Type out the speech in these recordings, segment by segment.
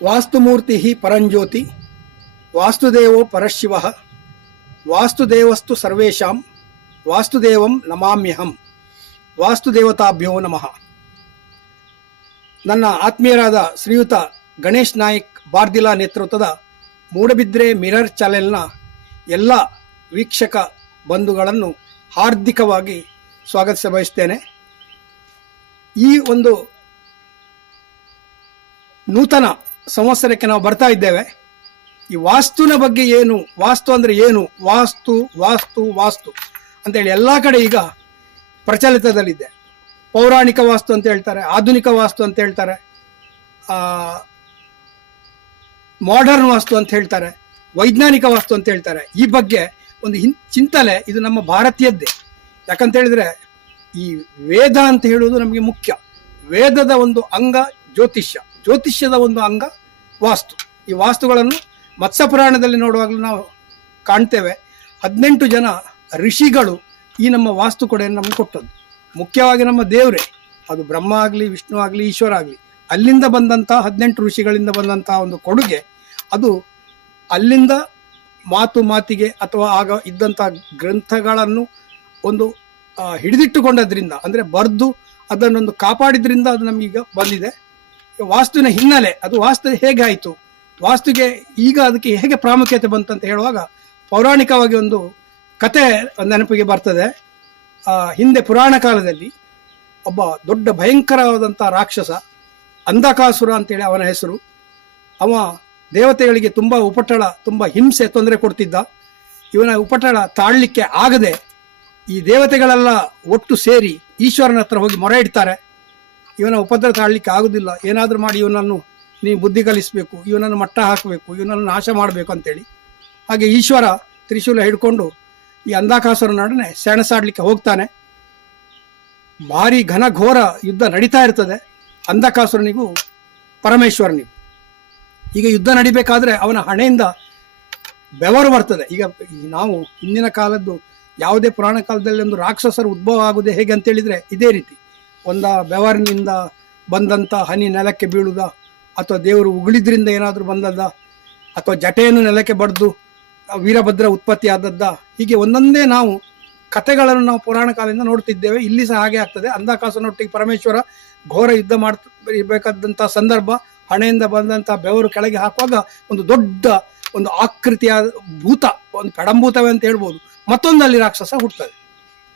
ವಾಸ್ತುಮೂರ್ತಿ ಪರಂಜ್ಯೋತಿ ವಾಸ್ತುದೇವೋ ಪರಶಿವ ವಾಸ್ತುದೇವಸ್ತು ಸರ್ವೇಷಾಂ ವಾಸ್ತುದೇವಂ ನಮಾಮ್ಯಹಂ ವಾಸ್ತುದೇವತಾಭ್ಯೋ ನಮಃ. ನನ್ನ ಆತ್ಮೀಯರಾದ ಶ್ರೀಯುತ ಗಣೇಶ್ ನಾಯ್ಕ್ ಬಾರ್ದಿಲಾ ನೇತೃತ್ವದ ಮೂಡಬಿದ್ರೆ ಮಿರರ್ ಚಾನೆಲ್ನ ಎಲ್ಲ ವೀಕ್ಷಕ ಬಂಧುಗಳನ್ನು ಹಾರ್ದಿಕವಾಗಿ ಸ್ವಾಗತಿಸ ಬಯಸ್ತೇನೆ. ಈ ಒಂದು ನೂತನ ಸಂವತ್ಸರಕ್ಕೆ ನಾವು ಬರ್ತಾ ಇದ್ದೇವೆ. ಈ ವಾಸ್ತುನ ಬಗ್ಗೆ ಏನು, ವಾಸ್ತು ಅಂದರೆ ಏನು, ವಾಸ್ತು ವಾಸ್ತು ವಾಸ್ತು ಅಂತೇಳಿ ಎಲ್ಲ ಕಡೆ ಈಗ ಪ್ರಚಲಿತದಲ್ಲಿದೆ. ಪೌರಾಣಿಕ ವಾಸ್ತು ಅಂತ ಹೇಳ್ತಾರೆ, ಆಧುನಿಕ ವಾಸ್ತು ಅಂತ ಹೇಳ್ತಾರೆ, ಮಾಡರ್ನ್ ವಾಸ್ತು ಅಂತ ಹೇಳ್ತಾರೆ, ವೈಜ್ಞಾನಿಕ ವಾಸ್ತು ಅಂತ ಹೇಳ್ತಾರೆ. ಈ ಬಗ್ಗೆ ಒಂದು ಚಿಂತನೆ ಇದು ನಮ್ಮ ಭಾರತೀಯದ್ದೇ. ಯಾಕಂತ ಹೇಳಿದ್ರೆ ಈ ವೇದ ಅಂತ ಹೇಳುವುದು ನಮಗೆ ಮುಖ್ಯ. ವೇದದ ಒಂದು ಅಂಗ ಜ್ಯೋತಿಷ್ಯ, ಜ್ಯೋತಿಷ್ಯದ ಒಂದು ಅಂಗ ವಾಸ್ತು. ಈ ವಾಸ್ತುಗಳನ್ನು ಮತ್ಸ್ಯ ಪುರಾಣದಲ್ಲಿ ನೋಡುವಾಗಲೂ ನಾವು ಕಾಣ್ತೇವೆ. 18 ಜನ ಋಷಿಗಳು ಈ ನಮ್ಮ ವಾಸ್ತು ಕೊಡೆಯನ್ನು ನಮಗೆ ಕೊಟ್ಟದ್ದು. ಮುಖ್ಯವಾಗಿ ನಮ್ಮ ದೇವರೇ, ಅದು ಬ್ರಹ್ಮ ಆಗಲಿ ವಿಷ್ಣು ಆಗಲಿ ಈಶ್ವರ ಆಗಲಿ, ಅಲ್ಲಿಂದ ಬಂದಂಥ 18 ಋಷಿಗಳಿಂದ ಬಂದಂಥ ಒಂದು ಕೊಡುಗೆ. ಅದು ಅಲ್ಲಿಂದ ಮಾತಿಗೆ ಅಥವಾ ಆಗ ಇದ್ದಂಥ ಗ್ರಂಥಗಳನ್ನು ಒಂದು ಹಿಡಿದಿಟ್ಟುಕೊಂಡದ್ರಿಂದ, ಅಂದರೆ ಬರೆದು ಅದನ್ನೊಂದು ಕಾಪಾಡಿದ್ರಿಂದ ಅದು ನಮಗೀಗ ಬಂದಿದೆ. ವಾಸ್ತುವಿನ ಹಿನ್ನೆಲೆ, ಅದು ವಾಸ್ತು ಹೇಗೆ ಆಯಿತು, ವಾಸ್ತುಗೆ ಈಗ ಅದಕ್ಕೆ ಹೇಗೆ ಪ್ರಾಮುಖ್ಯತೆ ಬಂತಂತ ಹೇಳುವಾಗ ಪೌರಾಣಿಕವಾಗಿ ಒಂದು ಕತೆ ನೆನಪಿಗೆ ಬರ್ತದೆ. ಹಿಂದೆ ಪುರಾಣ ಕಾಲದಲ್ಲಿ ಒಬ್ಬ ದೊಡ್ಡ ಭಯಂಕರವಾದಂಥ ರಾಕ್ಷಸ, ಅಂಧಕಾಸುರ ಅಂತೇಳಿ ಅವನ ಹೆಸರು. ಅವ ದೇವತೆಗಳಿಗೆ ತುಂಬ ಉಪಟಳ, ತುಂಬ ಹಿಂಸೆ, ತೊಂದರೆ ಕೊಡ್ತಿದ್ದ. ಇವನ ಉಪಟಳ ತಾಳಲಿಕ್ಕೆ ಆಗದೆ ಈ ದೇವತೆಗಳೆಲ್ಲ ಒಟ್ಟು ಸೇರಿ ಈಶ್ವರನ ಹತ್ರ ಹೋಗಿ ಮೊರೆ ಇಡ್ತಾರೆ. ಇವನ ಉಪದ್ರ ತಾಳಲಿಕ್ಕೆ ಆಗುದಿಲ್ಲ, ಏನಾದರೂ ಮಾಡಿ ಇವನನ್ನು ನೀವು ಬುದ್ಧಿ ಕಲಿಸಬೇಕು, ಇವನನ್ನು ಮಟ್ಟ ಹಾಕಬೇಕು, ಇವನನ್ನು ನಾಶ ಮಾಡಬೇಕು ಅಂತೇಳಿ. ಹಾಗೆ ಈಶ್ವರ ತ್ರಿಶೂಲ ಹಿಡ್ಕೊಂಡು ಈ ಅಂಧಕಾಸುರನೊಡನೆ ಸೆಣಸಾಡಲಿಕ್ಕೆ ಹೋಗ್ತಾನೆ. ಭಾರಿ ಘನಘೋರ ಯುದ್ಧ ನಡೀತಾ ಇರ್ತದೆ ಅಂಧಕಾಸುರನಿಗೂ ಪರಮೇಶ್ವರನಿಗೂ. ಈಗ ಯುದ್ಧ ನಡಿಬೇಕಾದ್ರೆ ಅವನ ಹಣೆಯಿಂದ ಬೆವರು ಬರ್ತದೆ. ಈಗ ನಾವು ಹಿಂದಿನ ಕಾಲದ್ದು ಯಾವುದೇ ಪುರಾಣ ಕಾಲದಲ್ಲಿ ಒಂದು ರಾಕ್ಷಸರು ಉದ್ಭವ ಆಗುವುದೇ ಹೇಗೆ ಅಂತೇಳಿದರೆ ಇದೇ ರೀತಿ. ಬೆವರಿನಿಂದ ಬಂದಂಥ ಹನಿ ನೆಲಕ್ಕೆ ಬೀಳುವುದ, ಅಥವಾ ದೇವರು ಉಗುಳಿದ್ರಿಂದ ಏನಾದರೂ ಬಂದದ್ದ, ಅಥವಾ ಜಟೆಯನ್ನು ನೆಲಕ್ಕೆ ಬಡ್ದು ವೀರಭದ್ರ ಉತ್ಪತ್ತಿ ಆದದ್ದ. ಹೀಗೆ ಒಂದೊಂದೇ ನಾವು ಕಥೆಗಳನ್ನು ನಾವು ಪುರಾಣ ಕಾಲದಿಂದ ನೋಡ್ತಿದ್ದೇವೆ. ಇಲ್ಲಿ ಸಹ ಹಾಗೆ ಆಗ್ತದೆ. ಅಂಧಕಾಸುರನೊಟ್ಟಿಗೆ ಪರಮೇಶ್ವರ ಘೋರ ಯುದ್ಧ ಇರಬೇಕಾದಂಥ ಸಂದರ್ಭ, ಹಣೆಯಿಂದ ಬಂದಂಥ ಬೆವರು ಕೆಳಗೆ ಹಾಕುವಾಗ ಒಂದು ದೊಡ್ಡ ಒಂದು ಆಕೃತಿಯಾದ ಭೂತ, ಒಂದು ಪೆಡಂಭೂತವೇ ಅಂತ ಹೇಳ್ಬೋದು, ಮತ್ತೊಂದು ಅಲ್ಲಿ ರಾಕ್ಷಸ ಹುಟ್ಟುತ್ತದೆ.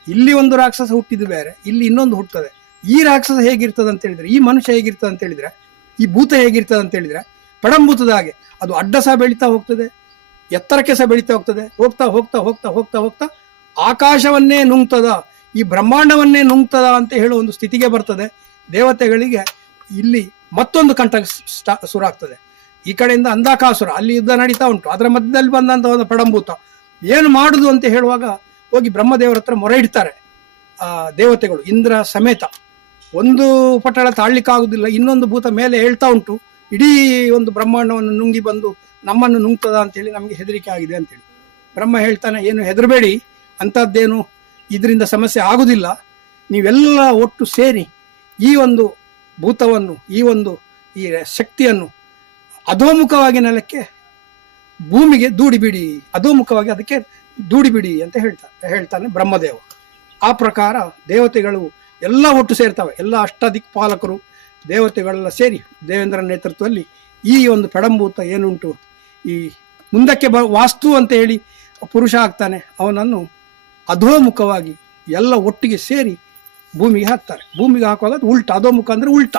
ಇಲ್ಲಿ ಒಂದು ರಾಕ್ಷಸ ಹುಟ್ಟಿದ್ದು ಬೇರೆ, ಇಲ್ಲಿ ಇನ್ನೊಂದು ಹುಟ್ಟುತ್ತದೆ. ಈ ರಾಕ್ಷಸ ಹೇಗಿರ್ತದೆ ಅಂತ ಹೇಳಿದ್ರೆ, ಈ ಮನುಷ್ಯ ಹೇಗಿರ್ತದೆ ಅಂತ ಹೇಳಿದ್ರೆ, ಈ ಭೂತ ಹೇಗಿರ್ತದೆ ಅಂತ ಹೇಳಿದ್ರೆ ಪಡಂಭೂತದ ಹಾಗೆ ಅದು ಅಡ್ಡ ಸಹ ಬೆಳೀತಾ ಹೋಗ್ತದೆ, ಎತ್ತರಕ್ಕೆ ಸಹ ಬೆಳೀತಾ ಹೋಗ್ತದೆ. ಹೋಗ್ತಾ ಹೋಗ್ತಾ ಹೋಗ್ತಾ ಹೋಗ್ತಾ ಹೋಗ್ತಾ ಆಕಾಶವನ್ನೇ ನುಂಗ್ತದ, ಈ ಬ್ರಹ್ಮಾಂಡವನ್ನೇ ನುಂಗ್ತದ ಅಂತ ಹೇಳೋ ಒಂದು ಸ್ಥಿತಿಗೆ ಬರ್ತದೆ. ದೇವತೆಗಳಿಗೆ ಇಲ್ಲಿ ಮತ್ತೊಂದು ಕಂಠ ಸುರ ಆಗ್ತದೆ. ಈ ಕಡೆಯಿಂದ ಅಂಧಕಾಸುರ, ಅಲ್ಲಿ ಯುದ್ಧ ನಡೀತಾ ಉಂಟು, ಅದರ ಮಧ್ಯದಲ್ಲಿ ಬಂದಂಥ ಒಂದು ಪಡಂಭೂತ. ಏನು ಮಾಡುದು ಅಂತ ಹೇಳುವಾಗ ಹೋಗಿ ಬ್ರಹ್ಮದೇವರ ಹತ್ರ ಮೊರೆ ಇಡ್ತಾರೆ ದೇವತೆಗಳು, ಇಂದ್ರ ಸಮೇತ. ಒಂದು ಉಪಟಳ ತಾಳ್ಲಿಕ್ಕಾಗುವುದಿಲ್ಲ, ಇನ್ನೊಂದು ಭೂತ ಮೇಲೆ ಹೇಳ್ತಾ ಉಂಟು, ಇಡೀ ಒಂದು ಬ್ರಹ್ಮಾಂಡವನ್ನು ನುಂಗಿ ಬಂದು ನಮ್ಮನ್ನು ನುಂಗ್ತದ ಅಂತೇಳಿ ನಮಗೆ ಹೆದರಿಕೆ ಆಗಿದೆ ಅಂತೇಳಿ. ಬ್ರಹ್ಮ ಹೇಳ್ತಾನೆ, ಏನು ಹೆದರಬೇಡಿ, ಅಂಥದ್ದೇನು ಇದರಿಂದ ಸಮಸ್ಯೆ ಆಗುವುದಿಲ್ಲ. ನೀವೆಲ್ಲ ಒಟ್ಟು ಸೇರಿ ಈ ಒಂದು ಭೂತವನ್ನು, ಈ ಶಕ್ತಿಯನ್ನು ಅಧೋಮುಖವಾಗಿ ನೆಲಕ್ಕೆ, ಭೂಮಿಗೆ ದೂಡಿಬಿಡಿ, ಅಧೋಮುಖವಾಗಿ ಅದಕ್ಕೆ ದೂಡಿಬಿಡಿ ಅಂತ ಹೇಳ್ತಾನೆ ಬ್ರಹ್ಮದೇವ. ಆ ಪ್ರಕಾರ ದೇವತೆಗಳು ಎಲ್ಲ ಒಟ್ಟು ಸೇರ್ತವೆ. ಎಲ್ಲ ಅಷ್ಟದಿಕ್ಪಾಲಕರು ದೇವತೆಗಳೆಲ್ಲ ಸೇರಿ ದೇವೇಂದ್ರನ ನೇತೃತ್ವದಲ್ಲಿ ಈ ಒಂದು ಪೆಡಂಭೂತ ಏನುಂಟು, ಈ ಮುಂದಕ್ಕೆ ವಾಸ್ತು ಅಂತ ಹೇಳಿ ಪುರುಷ ಆಗ್ತಾನೆ, ಅವನನ್ನು ಅಧೋಮುಖವಾಗಿ ಎಲ್ಲ ಒಟ್ಟಿಗೆ ಸೇರಿ ಭೂಮಿಗೆ ಹಾಕ್ತಾರೆ. ಭೂಮಿಗೆ ಹಾಕುವಾಗ ಅದು ಉಲ್ಟ, ಅಧೋಮುಖ ಅಂದರೆ ಉಲ್ಟ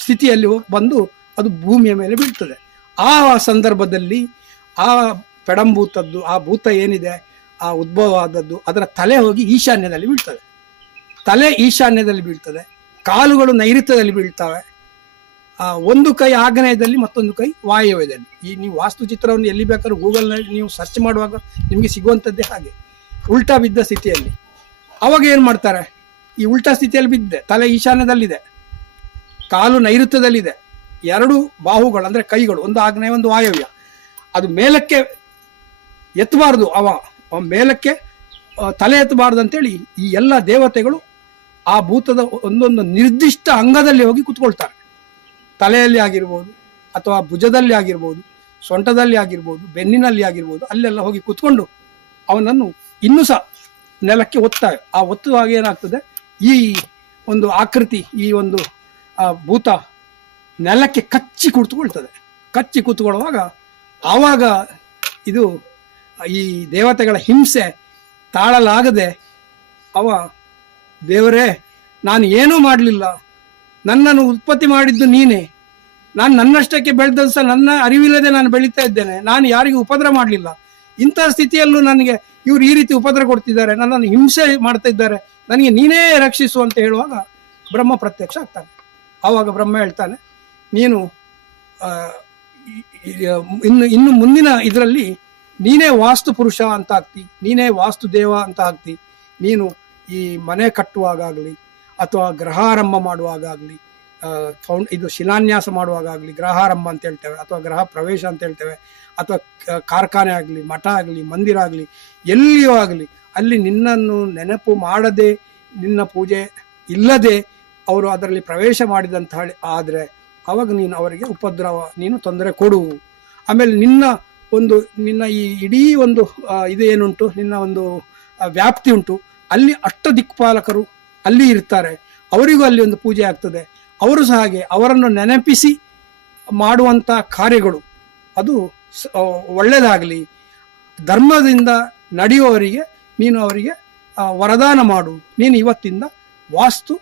ಸ್ಥಿತಿಯಲ್ಲಿ ಬಂದು ಅದು ಭೂಮಿಯ ಮೇಲೆ ಬೀಳ್ತದೆ. ಆ ಸಂದರ್ಭದಲ್ಲಿ ಆ ಪೆಡಂಭೂತದ್ದು, ಆ ಭೂತ ಏನಿದೆ, ಆ ಉದ್ಭವ ಆದದ್ದು, ಅದರ ತಲೆ ಹೋಗಿ ಈಶಾನ್ಯದಲ್ಲಿ ಬೀಳ್ತದೆ. ತಲೆ ಈಶಾನ್ಯದಲ್ಲಿ ಬೀಳ್ತದೆ, ಕಾಲುಗಳು ನೈಋತ್ಯದಲ್ಲಿ ಬೀಳ್ತವೆ. ಒಂದು ಕೈ ಆಗ್ನೇಯದಲ್ಲಿ, ಮತ್ತೊಂದು ಕೈ ವಾಯವ್ಯದಲ್ಲಿ. ಈ ನೀವು ವಾಸ್ತುಚಿತ್ರವನ್ನು ಎಲ್ಲಿ ಬೇಕಾದ್ರೂ ಗೂಗಲ್ನಲ್ಲಿ ನೀವು ಸರ್ಚ್ ಮಾಡುವಾಗ ನಿಮಗೆ ಸಿಗುವಂಥದ್ದೇ ಹಾಗೆ, ಉಲ್ಟಾ ಬಿದ್ದ ಸ್ಥಿತಿಯಲ್ಲಿ. ಅವಾಗ ಏನು ಮಾಡ್ತಾರೆ, ಈ ಉಲ್ಟಾ ಸ್ಥಿತಿಯಲ್ಲಿ ಬಿದ್ದೆ, ತಲೆ ಈಶಾನ್ಯದಲ್ಲಿದೆ, ಕಾಲು ನೈಋತ್ಯದಲ್ಲಿದೆ, 2 ಬಾಹುಗಳು ಅಂದರೆ ಕೈಗಳು, ಒಂದು ಆಗ್ನೇಯ ಒಂದು ವಾಯವ್ಯ, ಅದು ಮೇಲಕ್ಕೆ ಎತ್ತಬಾರ್ದು. ಅವ ಮೇಲಕ್ಕೆ ತಲೆ ಎತ್ತಬಾರ್ದು ಅಂತೇಳಿ ಈ ಎಲ್ಲ ದೇವತೆಗಳು ಆ ಭೂತದ ಒಂದೊಂದು ನಿರ್ದಿಷ್ಟ ಅಂಗದಲ್ಲಿ ಹೋಗಿ ಕುತ್ಕೊಳ್ತಾರೆ. ತಲೆಯಲ್ಲಿ ಆಗಿರ್ಬೋದು, ಅಥವಾ ಭುಜದಲ್ಲಿ ಆಗಿರ್ಬೋದು, ಸೊಂಟದಲ್ಲಿ ಆಗಿರ್ಬೋದು, ಬೆನ್ನಿನಲ್ಲಿ ಆಗಿರ್ಬೋದು, ಅಲ್ಲೆಲ್ಲ ಹೋಗಿ ಕೂತ್ಕೊಂಡು ಅವನನ್ನು ಇನ್ನೂ ಸಹ ನೆಲಕ್ಕೆ ಒತ್ತವೆ. ಆ ಒತ್ತುವಾಗ ಏನಾಗ್ತದೆ, ಈ ಒಂದು ಆಕೃತಿ, ಈ ಒಂದು ಭೂತ ನೆಲಕ್ಕೆ ಕಚ್ಚಿ ಕೂತ್ಕೊಳ್ತದೆ. ಕಚ್ಚಿ ಕೂತ್ಕೊಳ್ಳುವಾಗ ಆವಾಗ ಇದು ಈ ದೇವತೆಗಳ ಹಿಂಸೆ ತಾಳಲಾಗದೆ ಅವ, ದೇವರೇ ನಾನು ಏನೂ ಮಾಡಲಿಲ್ಲ, ನನ್ನನ್ನು ಉತ್ಪತ್ತಿ ಮಾಡಿದ್ದು ನೀನೇ, ನಾನು ನನ್ನಷ್ಟಕ್ಕೆ ಬೆಳೆದ ಸಹ ನನ್ನ ಅರಿವಿಲ್ಲದೆ ನಾನು ಬೆಳೀತಾ ಇದ್ದೇನೆ, ನಾನು ಯಾರಿಗೂ ಉಪದ್ರ ಮಾಡಲಿಲ್ಲ, ಇಂಥ ಸ್ಥಿತಿಯಲ್ಲೂ ನನಗೆ ಇವರು ಈ ರೀತಿ ಉಪದ್ರ ಕೊಡ್ತಿದ್ದಾರೆ, ನನ್ನನ್ನು ಹಿಂಸೆ ಮಾಡ್ತಾ ಇದ್ದಾರೆ, ನನಗೆ ನೀನೇ ರಕ್ಷಿಸು ಅಂತ ಹೇಳುವಾಗ ಬ್ರಹ್ಮ ಪ್ರತ್ಯಕ್ಷ ಆಗ್ತಾನೆ. ಆವಾಗ ಬ್ರಹ್ಮ ಹೇಳ್ತಾನೆ, ನೀನು ಇನ್ನು ಮುಂದಿನ ಇದರಲ್ಲಿ ನೀನೇ ವಾಸ್ತು ಪುರುಷ ಅಂತ ಆಗ್ತಿ, ನೀನೇ ವಾಸ್ತು ದೇವ ಅಂತ ಆಗ್ತಿ. ನೀನು ಈ ಮನೆ ಕಟ್ಟುವಾಗಲಿ ಅಥವಾ ಗೃಹಾರಂಭ ಮಾಡುವಾಗಲಿ, ಇದು ಶಿಲಾನ್ಯಾಸ ಮಾಡುವಾಗಲಿ ಗೃಹಾರಂಭ ಅಂತ ಹೇಳ್ತೇವೆ, ಅಥವಾ ಗೃಹ ಪ್ರವೇಶ ಅಂತ ಹೇಳ್ತೇವೆ, ಅಥವಾ ಕಾರ್ಖಾನೆ ಆಗಲಿ, ಮಠ ಆಗಲಿ, ಮಂದಿರ ಆಗಲಿ, ಎಲ್ಲಿಯೂ ಆಗಲಿ ಅಲ್ಲಿ ನಿನ್ನನ್ನು ನೆನಪು ಮಾಡದೆ, ನಿನ್ನ ಪೂಜೆ ಇಲ್ಲದೆ ಅವರು ಅದರಲ್ಲಿ ಪ್ರವೇಶ ಮಾಡಿದಂತ ಹೇಳಿ ಆದರೆ ಆವಾಗ ನೀನು ಅವರಿಗೆ ಉಪದ್ರವ, ನೀನು ತೊಂದರೆ ಕೊಡು. ಆಮೇಲೆ ನಿನ್ನ ಈ ಇಡೀ ಒಂದು ಇದು ಏನುಂಟು, ನಿನ್ನ ಒಂದು ವ್ಯಾಪ್ತಿ ಉಂಟು, ಅಲ್ಲಿ ಅಷ್ಟ ದಿಕ್ಪಾಲಕರು ಅಲ್ಲಿ ಇರ್ತಾರೆ, ಅವರಿಗೂ ಅಲ್ಲಿ ಒಂದು ಪೂಜೆ ಆಗ್ತದೆ. ಅವರು ಸಹ ಹಾಗೆ ಅವರನ್ನು ನೆನಪಿಸಿ ಮಾಡುವಂಥ ಕಾರ್ಯಗಳು ಅದು ಒಳ್ಳೆಯದಾಗಲಿ, ಧರ್ಮದಿಂದ ನಡೆಯುವವರಿಗೆ ನೀನು ಅವರಿಗೆ ವರದಾನ ಮಾಡು, ನೀನು ಇವತ್ತಿಂದ ವಾಸ್ತು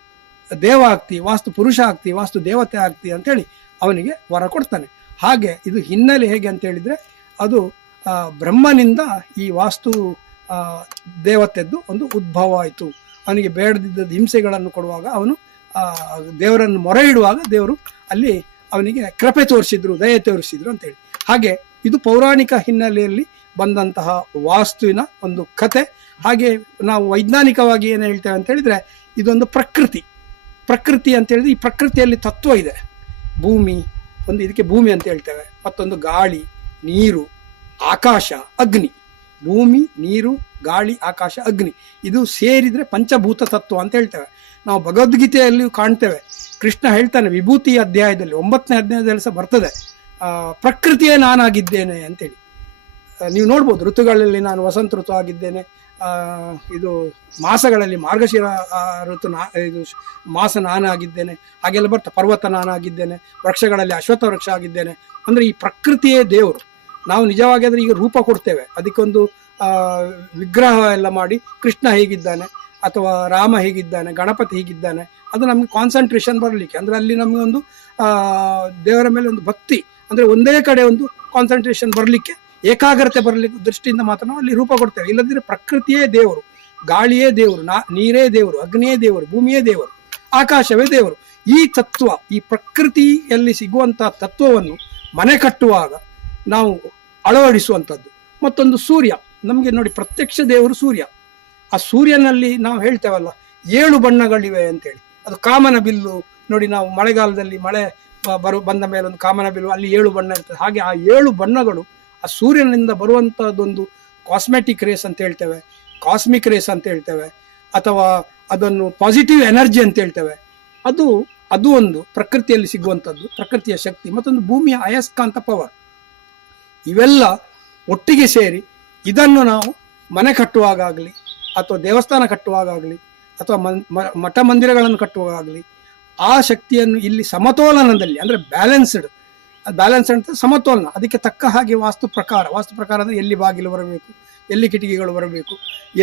ದೇವ ಆಗ್ತಿ, ವಾಸ್ತು ಪುರುಷ ಆಗ್ತಿ, ವಾಸ್ತು ದೇವತೆ ಆಗ್ತಿ ಅಂತೇಳಿ ಅವನಿಗೆ ವರ ಕೊಡ್ತಾನೆ. ಹಾಗೆ ಇದು ಹಿನ್ನೆಲೆ ಹೇಗೆ ಅಂತ ಹೇಳಿದರೆ, ಅದು ಬ್ರಹ್ಮನಿಂದ ಈ ವಾಸ್ತು ದೇವತೆದ್ದು ಒಂದು ಉದ್ಭವ ಆಯಿತು. ಅವನಿಗೆ ಬೇಡದಿದ್ದ ಹಿಂಸೆಗಳನ್ನು ಕೊಡುವಾಗ ಅವನು ದೇವರನ್ನು ಮೊರೆ ಇಡುವಾಗ ದೇವರು ಅಲ್ಲಿ ಅವನಿಗೆ ಕೃಪೆ ತೋರಿಸಿದ್ರು, ದಯೆ ತೋರಿಸಿದ್ರು ಅಂತೇಳಿ. ಹಾಗೆ ಇದು ಪೌರಾಣಿಕ ಹಿನ್ನೆಲೆಯಲ್ಲಿ ಬಂದಂತಹ ವಾಸ್ತುವಿನ ಒಂದು ಕತೆ. ಹಾಗೆ ನಾವು ವೈಜ್ಞಾನಿಕವಾಗಿ ಏನು ಹೇಳ್ತೇವೆ ಅಂತ ಹೇಳಿದರೆ, ಇದೊಂದು ಪ್ರಕೃತಿ ಅಂತ ಹೇಳಿದ್ರೆ ಈ ಪ್ರಕೃತಿಯಲ್ಲಿ ತತ್ವ ಇದೆ. ಭೂಮಿ ಒಂದು, ಇದಕ್ಕೆ ಭೂಮಿ ಅಂತ ಹೇಳ್ತೇವೆ, ಮತ್ತೊಂದು ಗಾಳಿ, ನೀರು, ಆಕಾಶ, ಅಗ್ನಿ. ಭೂಮಿ, ನೀರು, ಗಾಳಿ, ಆಕಾಶ, ಅಗ್ನಿ ಇದು ಸೇರಿದರೆ ಪಂಚಭೂತ ತತ್ವ ಅಂತ ಹೇಳ್ತೇವೆ. ನಾವು ಭಗವದ್ಗೀತೆಯಲ್ಲಿಯೂ ಕಾಣ್ತೇವೆ, ಕೃಷ್ಣ ಹೇಳ್ತಾನೆ ವಿಭೂತಿ ಅಧ್ಯಾಯದಲ್ಲಿ 9ನೇ ಅಧ್ಯಾಯದಲ್ಲಿ ಸಹ ಬರ್ತದೆ, ಪ್ರಕೃತಿಯೇ ನಾನಾಗಿದ್ದೇನೆ ಅಂತೇಳಿ. ನೀವು ನೋಡ್ಬೋದು, ಋತುಗಳಲ್ಲಿ ನಾನು ವಸಂತ ಋತು ಆಗಿದ್ದೇನೆ, ಇದು ಮಾಸಗಳಲ್ಲಿ ಮಾರ್ಗಶಿರ ಋತು ಇದು ಮಾಸ ನಾನಾಗಿದ್ದೇನೆ, ಹಾಗೆಲ್ಲ ಬರ್ತಾ ಪರ್ವತ ನಾನಾಗಿದ್ದೇನೆ, ವೃಕ್ಷಗಳಲ್ಲಿ ಅಶ್ವತ್ಥ ವೃಕ್ಷ ಆಗಿದ್ದೇನೆ. ಅಂದರೆ ಈ ಪ್ರಕೃತಿಯೇ ದೇವರು. ನಾವು ನಿಜವಾಗಿ ಆದರೆ ಈಗ ರೂಪ ಕೊಡ್ತೇವೆ, ಅದಕ್ಕೊಂದು ವಿಗ್ರಹ ಎಲ್ಲ ಮಾಡಿ ಕೃಷ್ಣ ಹೇಗಿದ್ದಾನೆ ಅಥವಾ ರಾಮ ಹೇಗಿದ್ದಾನೆ, ಗಣಪತಿ ಹೇಗಿದ್ದಾನೆ, ಅದು ನಮಗೆ ಕಾನ್ಸಂಟ್ರೇಷನ್ ಬರಲಿಕ್ಕೆ, ಅಂದರೆ ಅಲ್ಲಿ ನಮಗೆ ಒಂದು ದೇವರ ಮೇಲೆ ಒಂದು ಭಕ್ತಿ, ಅಂದರೆ ಒಂದೇ ಕಡೆ ಒಂದು ಕಾನ್ಸಂಟ್ರೇಷನ್ ಬರಲಿಕ್ಕೆ, ಏಕಾಗ್ರತೆ ಬರಲಿಕ್ಕೆ ದೃಷ್ಟಿಯಿಂದ ಮಾತ್ರ ನಾವು ಅಲ್ಲಿ ರೂಪ ಕೊಡ್ತೇವೆ. ಇಲ್ಲದಿದ್ದರೆ ಪ್ರಕೃತಿಯೇ ದೇವರು, ಗಾಳಿಯೇ ದೇವರು, ನೀರೇ ದೇವರು, ಅಗ್ನಿಯೇ ದೇವರು, ಭೂಮಿಯೇ ದೇವರು, ಆಕಾಶವೇ ದೇವರು. ಈ ತತ್ವ, ಈ ಪ್ರಕೃತಿಯಲ್ಲಿ ಸಿಗುವಂಥ ತತ್ವವನ್ನು ಮನೆ ಕಟ್ಟುವಾಗ ನಾವು ಅಳವಡಿಸುವಂಥದ್ದು. ಮತ್ತೊಂದು ಸೂರ್ಯ, ನಮಗೆ ನೋಡಿ ಪ್ರತ್ಯಕ್ಷ ದೇವರು ಸೂರ್ಯ. ಆ ಸೂರ್ಯನಲ್ಲಿ ನಾವು ಹೇಳ್ತೇವಲ್ಲ 7 ಬಣ್ಣಗಳಿವೆ ಅಂತೇಳಿ, ಅದು ಕಾಮನ ಬಿಲ್ಲು. ನೋಡಿ ನಾವು ಮಳೆಗಾಲದಲ್ಲಿ ಮಳೆ ಬಂದ ಮೇಲೆ ಒಂದು ಕಾಮನ ಬಿಲ್ಲು, ಅಲ್ಲಿ 7 ಬಣ್ಣ ಇರ್ತದೆ. ಹಾಗೆ ಆ 7 ಬಣ್ಣಗಳು ಆ ಸೂರ್ಯನಿಂದ ಬರುವಂಥದ್ದೊಂದು ಕಾಸ್ಮೆಟಿಕ್ ರೇಸ್ ಅಂತ ಹೇಳ್ತೇವೆ, ಕಾಸ್ಮಿಕ್ ರೇಸ್ ಅಂತ ಹೇಳ್ತೇವೆ, ಅಥವಾ ಅದನ್ನು ಪಾಸಿಟಿವ್ ಎನರ್ಜಿ ಅಂತ ಹೇಳ್ತೇವೆ. ಅದು ಒಂದು ಪ್ರಕೃತಿಯಲ್ಲಿ ಸಿಗುವಂಥದ್ದು, ಪ್ರಕೃತಿಯ ಶಕ್ತಿ. ಮತ್ತೊಂದು ಭೂಮಿಯ ಅಯಸ್ಕಾಂತ ಪವರ್. ಇವೆಲ್ಲ ಒಟ್ಟಿಗೆ ಸೇರಿ ಇದನ್ನು ನಾವು ಮನೆ ಕಟ್ಟುವಾಗಲಿ ಅಥವಾ ದೇವಸ್ಥಾನ ಕಟ್ಟುವಾಗಲಿ ಅಥವಾ ಮಠ ಮಂದಿರಗಳನ್ನು ಕಟ್ಟುವಾಗಲಿ ಆ ಶಕ್ತಿಯನ್ನು ಇಲ್ಲಿ ಸಮತೋಲನದಲ್ಲಿ, ಅಂದರೆ ಬ್ಯಾಲೆನ್ಸ್ಡ್ ಅಂತ ಸಮತೋಲನ, ಅದಕ್ಕೆ ತಕ್ಕ ಹಾಗೆ ವಾಸ್ತು ಪ್ರಕಾರ ಅಂದರೆ ಎಲ್ಲಿ ಬಾಗಿಲು ಬರಬೇಕು, ಎಲ್ಲಿ ಕಿಟಕಿಗಳು ಬರಬೇಕು,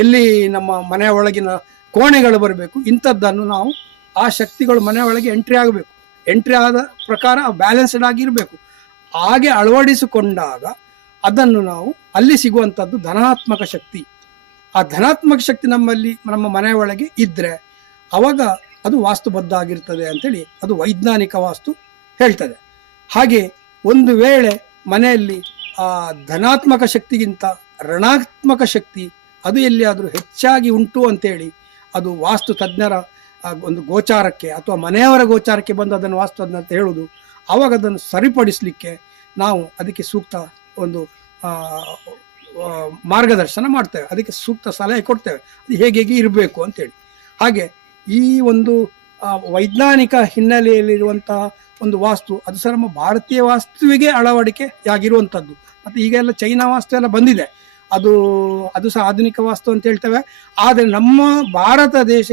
ಎಲ್ಲಿ ನಮ್ಮ ಮನೆಯ ಒಳಗಿನ ಕೋಣೆಗಳು ಬರಬೇಕು, ಇಂಥದ್ದನ್ನು ನಾವು ಆ ಶಕ್ತಿಗಳು ಮನೆಯ ಒಳಗೆ ಎಂಟ್ರಿ ಆಗಬೇಕು. ಎಂಟ್ರಿ ಆದ ಪ್ರಕಾರ ಬ್ಯಾಲೆನ್ಸ್ಡ್ ಆಗಿರಬೇಕು. ಹಾಗೆ ಅಳವಡಿಸಿಕೊಂಡಾಗ ಅದನ್ನು ನಾವು ಅಲ್ಲಿ ಸಿಗುವಂಥದ್ದು ಧನಾತ್ಮಕ ಶಕ್ತಿ. ಆ ಧನಾತ್ಮಕ ಶಕ್ತಿ ನಮ್ಮ ಮನೆಯ ಒಳಗೆ ಇದ್ದರೆ ಅವಾಗ ಅದು ವಾಸ್ತುಬದ್ಧ ಆಗಿರ್ತದೆ ಅಂತೇಳಿ ಅದು ವೈಜ್ಞಾನಿಕ ವಾಸ್ತು ಹೇಳ್ತದೆ. ಹಾಗೆ ಒಂದು ವೇಳೆ ಮನೆಯಲ್ಲಿ ಆ ಧನಾತ್ಮಕ ಶಕ್ತಿಗಿಂತ ಋಣಾತ್ಮಕ ಶಕ್ತಿ ಅದು ಎಲ್ಲಿಯಾದರೂ ಹೆಚ್ಚಾಗಿ ಉಂಟು ಅಂತೇಳಿ ಅದು ವಾಸ್ತು ತಜ್ಞರ ಒಂದು ಗೋಚಾರಕ್ಕೆ ಅಥವಾ ಮನೆಯವರ ಗೋಚಾರಕ್ಕೆ ಬಂದು ಅದನ್ನು ವಾಸ್ತು ಅಂತ ಹೇಳುವುದು. ಆವಾಗ ಅದನ್ನು ಸರಿಪಡಿಸಲಿಕ್ಕೆ ನಾವು ಅದಕ್ಕೆ ಸೂಕ್ತ ಒಂದು ಮಾರ್ಗದರ್ಶನ ಮಾಡ್ತೇವೆ, ಅದಕ್ಕೆ ಸೂಕ್ತ ಸಲಹೆ ಕೊಡ್ತೇವೆ, ಅದು ಹೇಗೆ ಇರಬೇಕು ಅಂತೇಳಿ. ಹಾಗೆ ಈ ಒಂದು ವೈಜ್ಞಾನಿಕ ಹಿನ್ನೆಲೆಯಲ್ಲಿರುವಂತಹ ಒಂದು ವಾಸ್ತು, ಅದು ಸಹ ನಮ್ಮ ಭಾರತೀಯ ವಾಸ್ತುವಿಗೆ ಅಳವಡಿಕೆಯಾಗಿರುವಂಥದ್ದು. ಮತ್ತು ಈಗೆಲ್ಲ ಚೈನಾ ವಾಸ್ತು ಎಲ್ಲ ಬಂದಿದೆ, ಅದು ಸಹ ಆಧುನಿಕ ವಾಸ್ತು ಅಂತ ಹೇಳ್ತೇವೆ. ಆದರೆ ನಮ್ಮ ಭಾರತ ದೇಶ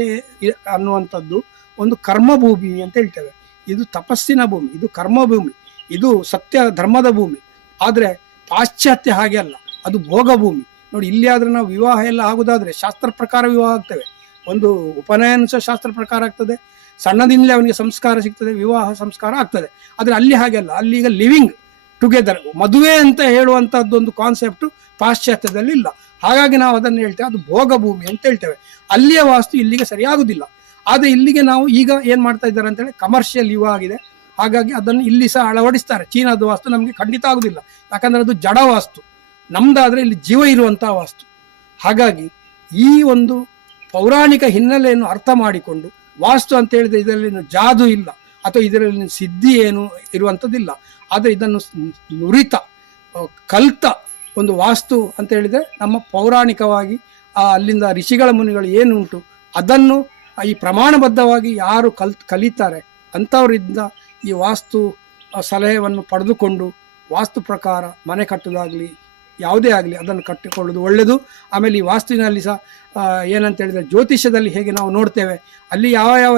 ಅನ್ನುವಂಥದ್ದು ಒಂದು ಕರ್ಮಭೂಮಿ ಅಂತ ಹೇಳ್ತೇವೆ. ಇದು ತಪಸ್ಸಿನ ಭೂಮಿ, ಇದು ಕರ್ಮಭೂಮಿ, ಇದು ಸತ್ಯ ಧರ್ಮದ ಭೂಮಿ. ಆದರೆ ಪಾಶ್ಚಾತ್ಯ ಹಾಗೆ ಅಲ್ಲ, ಅದು ಭೋಗ ಭೂಮಿ. ನೋಡಿ, ಇಲ್ಲಿ ಆದರೆ ನಾವು ವಿವಾಹ ಎಲ್ಲ ಆಗುದಾದ್ರೆ ಶಾಸ್ತ್ರ ಪ್ರಕಾರ ವಿವಾಹ ಆಗ್ತೇವೆ, ಒಂದು ಉಪನಯನ ಸಹ ಶಾಸ್ತ್ರ ಪ್ರಕಾರ ಆಗ್ತದೆ, ಸಣ್ಣದಿಂದಲೇ ಅವನಿಗೆ ಸಂಸ್ಕಾರ ಸಿಗ್ತದೆ, ವಿವಾಹ ಸಂಸ್ಕಾರ ಆಗ್ತದೆ. ಆದರೆ ಅಲ್ಲಿ ಹಾಗೆ ಅಲ್ಲ, ಅಲ್ಲಿ ಈಗ ಲಿವಿಂಗ್ ಟುಗೆದರ್, ಮದುವೆ ಅಂತ ಹೇಳುವಂಥದ್ದೊಂದು ಕಾನ್ಸೆಪ್ಟು ಪಾಶ್ಚಾತ್ಯದಲ್ಲಿ ಇಲ್ಲ. ಹಾಗಾಗಿ ನಾವು ಅದನ್ನು ಹೇಳ್ತೇವೆ, ಅದು ಭೋಗ ಭೂಮಿ ಅಂತ ಹೇಳ್ತೇವೆ. ಅಲ್ಲಿಯ ವಾಸ್ತು ಇಲ್ಲಿಗೆ ಸರಿಯಾಗುವುದಿಲ್ಲ. ಆದರೆ ಇಲ್ಲಿಗೆ ನಾವು ಈಗ ಏನು ಮಾಡ್ತಾ ಇದ್ದಾರೆ ಅಂತೇಳಿ ಕಮರ್ಷಿಯಲ್ ಯುವ ಆಗಿದೆ, ಹಾಗಾಗಿ ಅದನ್ನು ಇಲ್ಲಿ ಸಹ ಅಳವಡಿಸ್ತಾರೆ. ಚೀನಾದ ವಾಸ್ತು ನಮಗೆ ಖಂಡಿತ ಆಗುದಿಲ್ಲ, ಯಾಕಂದರೆ ಅದು ಜಡ ವಾಸ್ತು. ನಮ್ದಾದರೆ ಇಲ್ಲಿ ಜೀವ ಇರುವಂಥ ವಾಸ್ತು. ಹಾಗಾಗಿ ಈ ಒಂದು ಪೌರಾಣಿಕ ಹಿನ್ನೆಲೆಯನ್ನು ಅರ್ಥ ಮಾಡಿಕೊಂಡು, ವಾಸ್ತು ಅಂತ ಹೇಳಿದ್ರೆ ಇದರಲ್ಲಿ ಜಾದು ಇಲ್ಲ ಅಥವಾ ಇದರಲ್ಲಿ ಸಿದ್ಧಿ ಏನು ಇರುವಂಥದ್ದಿಲ್ಲ. ಆದರೆ ಇದನ್ನು ನುರಿತ ಕಲ್ತ ಒಂದು ವಾಸ್ತು ಅಂತ ಹೇಳಿದರೆ ನಮ್ಮ ಪೌರಾಣಿಕವಾಗಿ ಅಲ್ಲಿಂದ ಋಷಿಗಳ ಮುನಿಗಳು ಏನುಂಟು ಅದನ್ನು ಈ ಪ್ರಮಾಣಬದ್ಧವಾಗಿ ಯಾರು ಕಲಿತಾರೆ ಅಂಥವರಿಂದ ಈ ವಾಸ್ತು ಸಲಹೆಯನ್ನು ಪಡೆದುಕೊಂಡು ವಾಸ್ತು ಪ್ರಕಾರ ಮನೆ ಕಟ್ಟೋದಾಗಲಿ ಯಾವುದೇ ಆಗಲಿ ಅದನ್ನು ಕಟ್ಟಿಕೊಳ್ಳೋದು ಒಳ್ಳೆಯದು. ಆಮೇಲೆ ಈ ವಾಸ್ತುವಿನಲ್ಲಿ ಸಹ ಏನಂತ ಹೇಳಿದರೆ ಜ್ಯೋತಿಷ್ಯದಲ್ಲಿ ಹೇಗೆ ನಾವು ನೋಡ್ತೇವೆ, ಅಲ್ಲಿ ಯಾವ ಯಾವ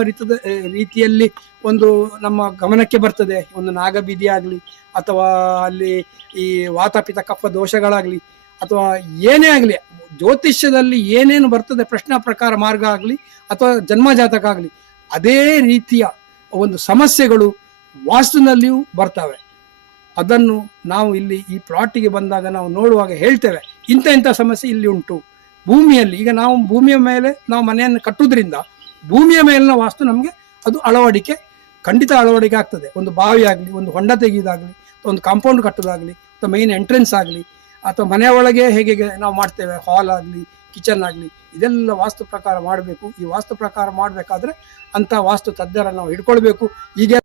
ರೀತಿಯಲ್ಲಿ ಒಂದು ನಮ್ಮ ಗಮನಕ್ಕೆ ಬರ್ತದೆ, ಒಂದು ನಾಗಬೀದಿ ಆಗಲಿ ಅಥವಾ ಅಲ್ಲಿ ಈ ವಾತಾಪಿತ ಕಫ ದೋಷಗಳಾಗಲಿ ಅಥವಾ ಏನೇ ಆಗಲಿ, ಜ್ಯೋತಿಷ್ಯದಲ್ಲಿ ಏನೇನು ಬರ್ತದೆ ಪ್ರಶ್ನಾ ಪ್ರಕಾರ ಮಾರ್ಗ ಆಗಲಿ ಅಥವಾ ಜನ್ಮಜಾತಕ ಆಗಲಿ, ಅದೇ ರೀತಿಯ ಒಂದು ಸಮಸ್ಯೆಗಳು ವಾಸ್ತುನಲ್ಲಿಯೂ ಬರ್ತವೆ. ಅದನ್ನು ನಾವು ಇಲ್ಲಿ ಈ ಪ್ಲಾಟಿಗೆ ಬಂದಾಗ ನಾವು ನೋಡುವಾಗ ಹೇಳ್ತೇವೆ, ಇಂಥ ಸಮಸ್ಯೆ ಇಲ್ಲಿ ಉಂಟು ಭೂಮಿಯಲ್ಲಿ. ಈಗ ನಾವು ಭೂಮಿಯ ಮೇಲೆ ನಾವು ಮನೆಯನ್ನು ಕಟ್ಟುವುದರಿಂದ ಭೂಮಿಯ ಮೇಲಿನ ವಾಸ್ತು ನಮಗೆ ಅದು ಖಂಡಿತ ಅಳವಡಿಕೆ ಆಗ್ತದೆ. ಒಂದು ಬಾವಿ ಆಗಲಿ, ಒಂದು ಹೊಂಡ ತೆಗೆಯೋದಾಗಲಿ, ಒಂದು ಕಾಂಪೌಂಡ್ ಕಟ್ಟೋದಾಗಲಿ, ಅಥವಾ ಮೈನ್ ಎಂಟ್ರೆನ್ಸ್ ಆಗಲಿ, ಅಥವಾ ಮನೆಯ ಒಳಗೆ ಹೇಗೆ ನಾವು ಮಾಡ್ತೇವೆ, ಹಾಲ್ ಆಗಲಿ, ಕಿಚನ್ ಆಗಲಿ, ಇದೆಲ್ಲ ವಾಸ್ತು ಪ್ರಕಾರ ಮಾಡಬೇಕು. ಈ ವಾಸ್ತು ಪ್ರಕಾರ ಮಾಡಬೇಕಾದ್ರೆ ಅಂಥ ವಾಸ್ತು ತಜ್ಞರನ್ನು ನಾವು ಹಿಡ್ಕೊಳ್ಬೇಕು. ಈಗ